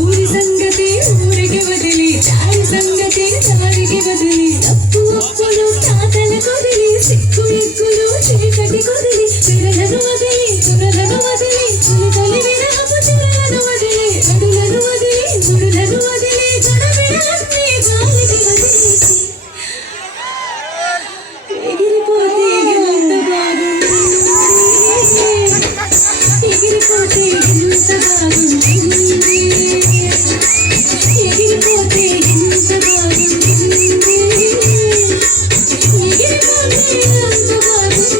ಊರಿ ಸಂಗತಿ ಊರಿಗೆ ಬದಲಿ ದಾರಿ ಸಂಗತಿ ದಾರಿಗೆ ಬದಲಿ ತಪ್ಪು ಒಪ್ಪಲು ತಾತಲ ಕೊದಲಿ ಸಿಕ್ಕು ಎಕ್ಕುಲು ಚೀಕಟಿ ಕೊದಲಿ ಬೆರಳನು ವದಲಿ ತುರಲನು ವದಲಿ ತಲೆ ತಲೆ ವಿರಹಪು ತಿರಲನು ವದಲಿ ನಡುಲನು ವದಲಿ ಮುರುಳನು ವದಲಿ ಗಣಬಿಡಲನ್ನೇ ಗಾಳಿಗೆ ಬದಲಿಸಿ ఎగిరిపోతే ఎంత బాగుంది ఎగిరిపోతే ఎంత బాగుంది ఎగిరిపోతే ఎంత బాగుంది ఎగిరిపోతే ఎంత బాగుంది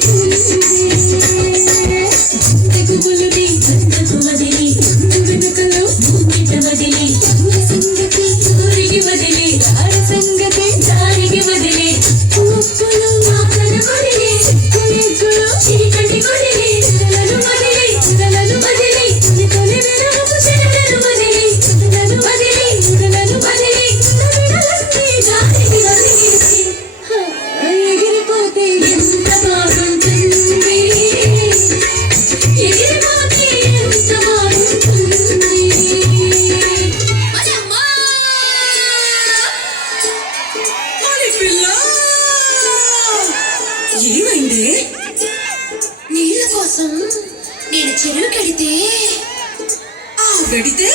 తెగుబులుని గంటకు వదిలి గంటు వెనుకలో భూమిట వదిలి ఊరి సంగతి ఊరికి వదిలి దారి సంగతి దారికి వదిలి ఉప్పులు ఆకల వదిలి సిక్కు ఎగ్గులు చీకటి వదిలి చెదలను వదిలి చెదలను వదిలి తొలి తొలి విరహపు చెదలను వదిలి చెదలను వదిలి చెదలను వదిలి చెదలన్నీ గాలికి వదిలేసి ఎగిరిపోతే ఎంత బాగుంటుంది ఎగిరిపోతే ఎంత బాగుంటుంది అమ్మా ఏమైంది? నీళ్ళ కోసం నేను చెరువు కడితే వెడితే